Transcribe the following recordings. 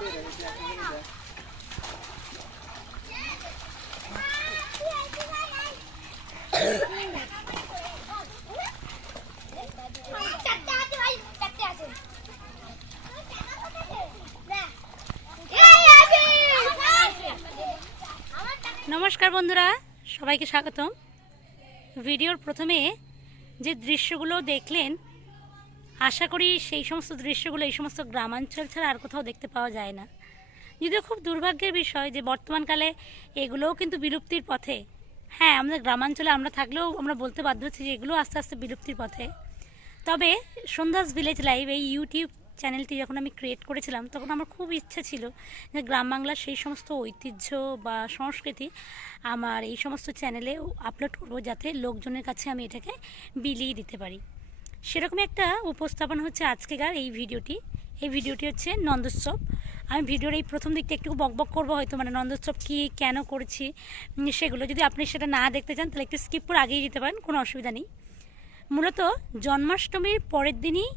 নমস্কার বন্ধুরা সবাইকে স্বাগতম। ভিডিওর প্রথমে যে দৃশ্যগুলো দেখলেন আশা করি সেই সমস্ত দৃশ্যগুলো, এই সমস্ত গ্রামাঞ্চল ছাড়া আর কোথাও দেখতে পাওয়া যায় না। যদিও খুব দুর্ভাগ্যের বিষয় যে বর্তমানকালে এগুলোও কিন্তু বিলুপ্তির পথে। হ্যাঁ আমাদের গ্রামাঞ্চলে আমরা থাকলেও আমরা বলতে বাধ্য হচ্ছি যে এগুলো আস্তে আস্তে বিলুপ্তির পথে। তবে সন্ধ্যাস ভিলেজ লাইভ এই ইউটিউব চ্যানেলটি যখন আমি ক্রিয়েট করেছিলাম, তখন আমার খুব ইচ্ছা ছিল যে গ্রাম বাংলার সেই সমস্ত ঐতিহ্য বা সংস্কৃতি আমার এই সমস্ত চ্যানেলে আপলোড করব, যাতে লোকজনের কাছে আমি এটাকে বিলিয়ে দিতে পারি। সেরকম একটা উপস্থাপন হচ্ছে আজকেকার এই ভিডিওটি। এই ভিডিওটি হচ্ছে নন্দোৎসব। আমি ভিডিওর এই প্রথম দিকটা একটু বকবক করব হয়তো মানে নন্দোৎসব কী, কেন করছি সেগুলো। যদি আপনি সেটা না দেখতে চান, তাহলে একটু স্কিপ করে আগেই যেতে পারেন, কোনো অসুবিধা নেই। মূলত জন্মাষ্টমীর পরের দিনই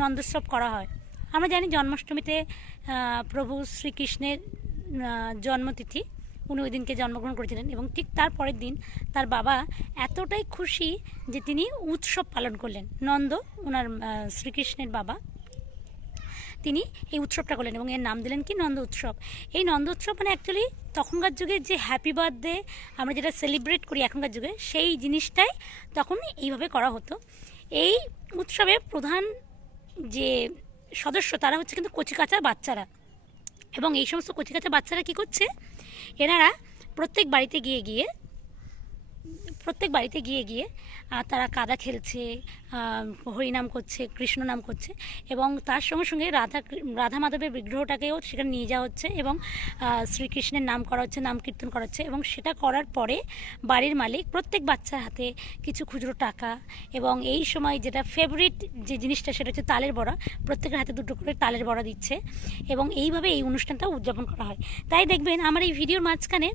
নন্দোৎসব করা হয়। আমরা জানি জন্মাষ্টমীতে প্রভু শ্রীকৃষ্ণের জন্মতিথি। উনি ওই দিনকে জন্মগ্রহণ করেছিলেন এবং ঠিক তার পরের দিন তার বাবা এতটাই খুশি যে তিনি উৎসব পালন করলেন। নন্দ ওনার শ্রীকৃষ্ণের বাবা, তিনি এই উৎসবটা করলেন এবং এর নাম দিলেন কি? নন্দ উৎসব। এই নন্দ উৎসব মানে অ্যাকচুয়ালি তখনকার যুগে যে হ্যাপি বার্থডে আমরা যেটা সেলিব্রেট করি এখনকার যুগে, সেই জিনিসটাই তখন এইভাবে করা হতো। এই উৎসবে প্রধান যে সদস্য তারা হচ্ছে কিন্তু কচিকাঁচা বাচ্চারা। এবং এই সমস্ত কচিকাঁচা বাচ্চারা কি করছে? এনারা প্রত্যেক বাড়িতে গিয়ে গিয়ে প্রত্যেক বাড়িতে গিয়ে গিয়ে তারা কাদা খেলছে হরিনাম করছে, কৃষ্ণ নাম করছে এবং তার সঙ্গে সঙ্গে রাধা রাধা মাধবের বিগ্রহটাকেও সেখানে নিয়ে যাওয়া হচ্ছে এবং শ্রীকৃষ্ণের নাম করা হচ্ছে, নাম কীর্তন করা হচ্ছে এবং সেটা করার পরে বাড়ির মালিক প্রত্যেক বাচ্চার হাতে কিছু খুচরো টাকা এবং এই সময় যেটা ফেভারিট যে জিনিসটা সেটা হচ্ছে তালের বড়া। প্রত্যেকের হাতে দুটো করে তালের বড়া দিচ্ছে এবং এইভাবে এই অনুষ্ঠানটা উদযাপন করা হয়। তাই দেখবেন আমার এই ভিডিওর মাঝখানে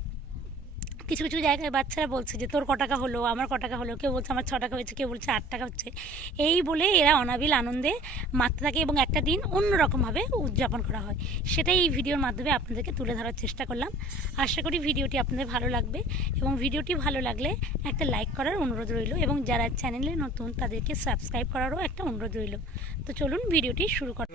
কিছু কিছু জায়গায় বাচ্চারা বলছে যে তোর ক টাকা হলো? আমার ক টাকা হলো? কেউ বলছে আমার ছ টাকা হয়েছে। কেউ বলছে আট টাকা হচ্ছে। এই বলে এরা অনাবিল আনন্দে মারতে থাকে এবং একটা দিন অন্যরকমভাবে উদযাপন করা হয়। সেটাই এই ভিডিওর মাধ্যমে আপনাদেরকে তুলে ধরার চেষ্টা করলাম। আশা করি ভিডিওটি আপনাদের ভালো লাগবে এবং ভিডিওটি ভালো লাগলে একটা লাইক করার অনুরোধ রইল এবং যারা চ্যানেলে নতুন তাদেরকে সাবস্ক্রাইব করারও একটা অনুরোধ রইল। তো চলুন ভিডিওটি শুরু করা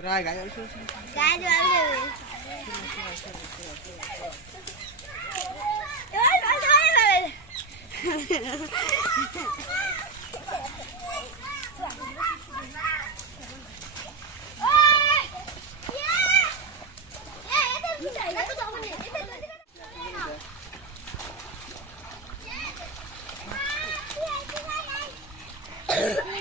啊。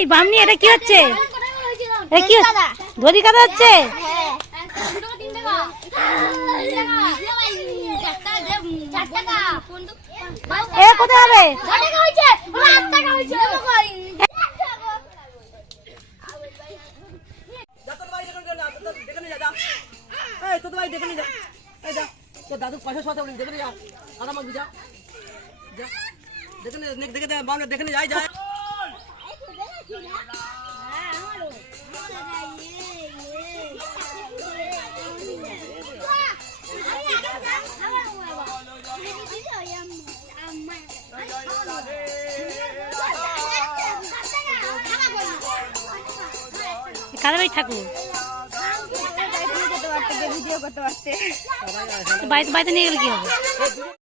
এই বামনি এটা কি হচ্ছে এটা কি ধরি কাদা হচ্ছে এ কোথায় হবে যা তোর ভাই দেখে নিয়ে যা, তোর দেখে নিয়ে যা, যা। তোর ভাই দেখে নিয়ে যা। এই যা, তোর দাদু পয়সা বলি, দেখে যা। আরাম যা। দেখে নে- দেখে বামনে দেখে যাই, যাই। কাদাবাই ঠাকুর ভিডিও করতে পারতে তো বাড়িতে বাড়িতে নিয়ে গেলে কি হবে